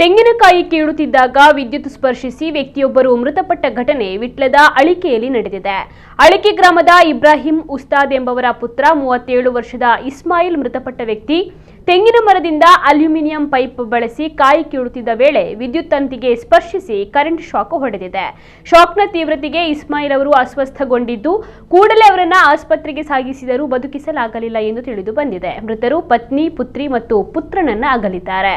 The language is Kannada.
ತೆಂಗಿನಕಾಯಿ ಕೀಳುತ್ತಿದ್ದಾಗ ವಿದ್ಯುತ್ ಸ್ಪರ್ಶಿಸಿ ವ್ಯಕ್ತಿಯೊಬ್ಬರು ಮೃತಪಟ್ಟ ಘಟನೆ ವಿಟ್ಲದ ಅಳಿಕೆಯಲ್ಲಿ ನಡೆದಿದೆ. ಅಳಿಕೆ ಗ್ರಾಮದ ಇಬ್ರಾಹಿಂ ಉಸ್ತಾದ್ ಎಂಬವರ ಪುತ್ರ 37 ವರ್ಷದ ಇಸ್ಮಾಯಿಲ್ ಮೃತಪಟ್ಟ ವ್ಯಕ್ತಿ ತೆಂಗಿನ ಮರದಿಂದ ಅಲ್ಯೂಮಿನಿಯಂ ಪೈಪ್ ಬಳಸಿ ಕಾಯಿ ಕೀಳುತ್ತಿದ್ದ ವೇಳೆ ವಿದ್ಯುತ್ ತಂತಿಗೆ ಸ್ಪರ್ಶಿಸಿ ಕರೆಂಟ್ ಶಾಕ್ ಹೊಡೆದಿದೆ. ಶಾಕ್ನ ತೀವ್ರತೆಗೆ ಇಸ್ಮಾಯಿಲ್ ಅವರು ಅಸ್ವಸ್ಥಗೊಂಡಿದ್ದು ಕೂಡಲೇ ಅವರನ್ನು ಆಸ್ಪತ್ರೆಗೆ ಸಾಗಿಸಿದರೂ ಬದುಕಿಸಲಾಗಲಿಲ್ಲ ಎಂದು ತಿಳಿದು ಬಂದಿದೆ. ಮೃತರು ಪತ್ನಿ, ಪುತ್ರಿ ಮತ್ತು ಪುತ್ರನನ್ನ ಅಗಲಿದ್ದಾರೆ.